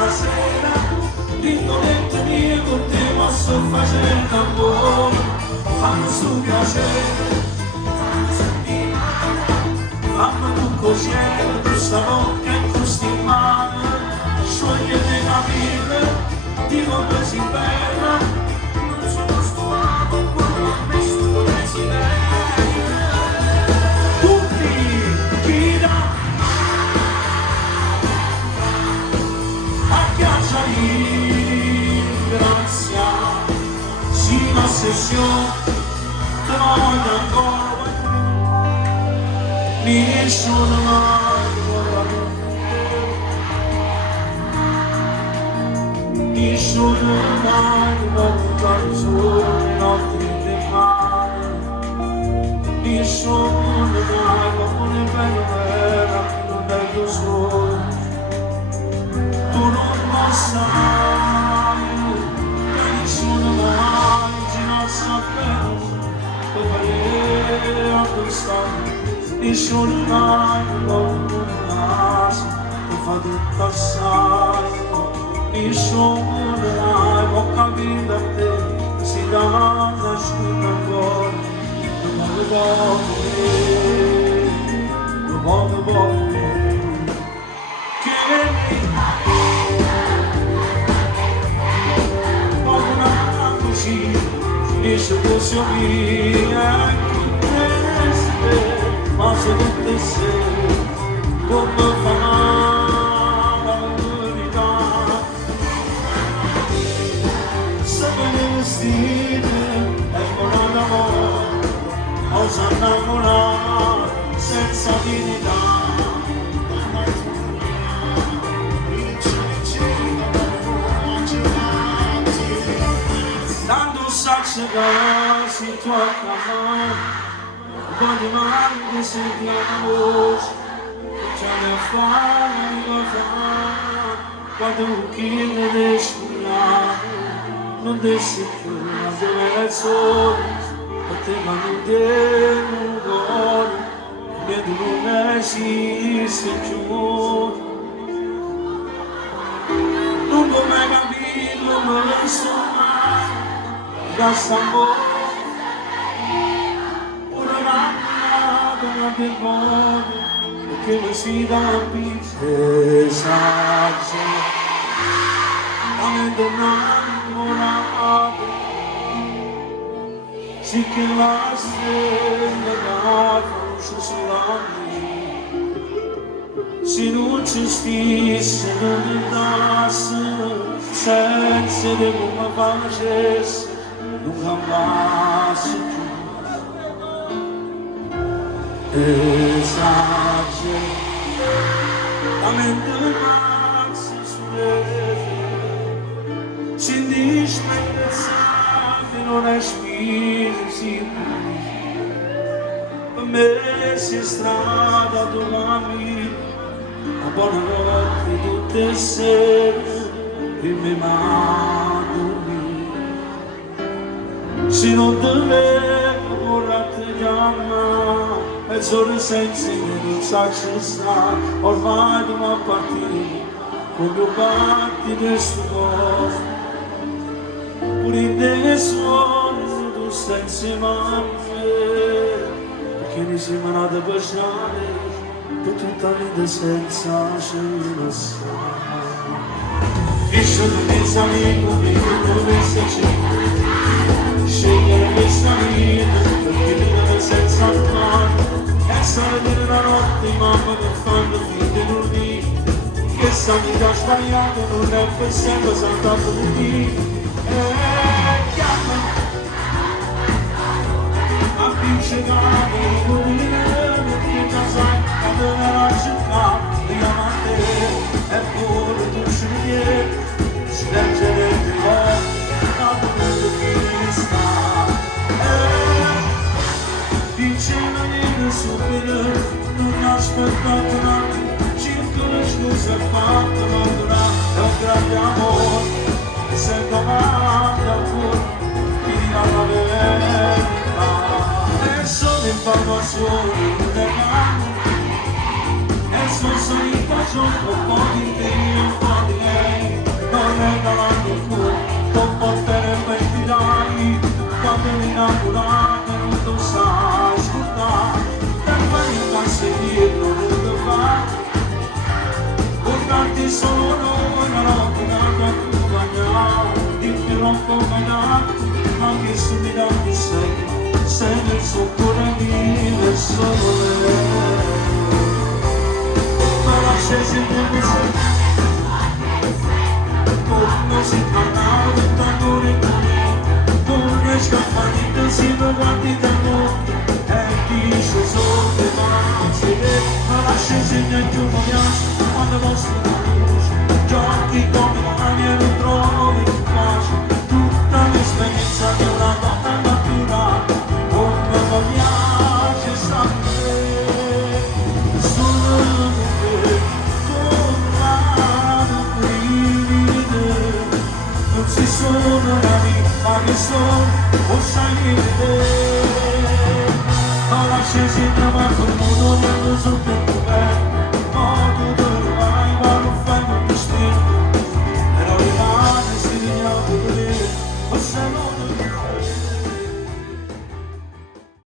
stasera, piccolette mie con te posso facere l'amore, fammi su piacere, fammi tu così, tu sta bocca in questi mani, sciogliete la vita, dico così bella, non sono stuato, quello che mi sto tutti, chi dà, acchiacciali, grazia, si un'ossessione, te voglio ancora, nessuno mai vorrà, nessuno mai vorrà, sulle notti del mare, nessuno mai come bello era, non bello solo, tu non lo sai, nessuno mai ci non sapeva, per a quest'anno. Nessuno mai non naso, mi fa tutto assai, nessuno mai può capire da te, si dà nasciuto ancora, non voglio che poco una così, esce così via, ma se non te sei, come fa la verità? Se me ne vestite, ecco l'amore, osa innamorare senza dignità. Tanto sacci che si tocca a me, quando mai sentiamo voce, non c'è da fare, non fa, quando un chilo di sciolare, non dessi più, ma dove era il sole, poteva non dire un cuore, che non esiste più. Non come capirlo, non lo so mai, da Stambo. Del mondo che mi si dà pesaggio, avendo innamorato, sì che la stella la faccia sulla mia, se non ci stesse, non mi dasse, senza di come facesse, non cambiasse più. Esageramento maxi sulle ci disprezzato non è spirito per me si strada domani a buonanotte tutte le sere e mi maduri se non dovevo morrate chiamare e solo senza non sa ci sta, ormai dobbiamo partire, come parti questo posto, pure in te suono, tu stai insieme a me, perché mi sembra nata baciare, per tutta la vita senza una sa. E sono questa amico, che non pensa c'è, scegliere questa vita, perché vivere senza mano. Salire la notte, mamma che fanno finta lunedì, che sa vita sbagliata non è per sempre saltato di lì. Chiama a piccicare i curini, che già sai, quando era a cercare, chiama a te, e pure tu ci vieni, ci leggere il cuore, da dove chi sta. Vicino subito, non aspettato un attimo, circa le scuse fatte, ma durante è un grande amore, e se davanti al cuore, ti dirà la verità, e sono informazioni le mani, e sono salita giù un po' di te, un po' di lei, solo noi, la notte d'acqua tu bagniamo, dimmi troppo bagnato, ma che stupida tu sei nel soccorre mio e solo lei. Ma lascia sempre così, come si parlava di t'amore con le scappanite si guardi da mondo e dice solo che ma lascia sempre più mi piace quando mostri la luce giochi come mani e non trovi pace tutta l'esperienza che una volta maturata come mi piace sapere solo te tornare brividi non si sono rari ma che sono o sai vedere ma lascia sempre ma col mondo non lo so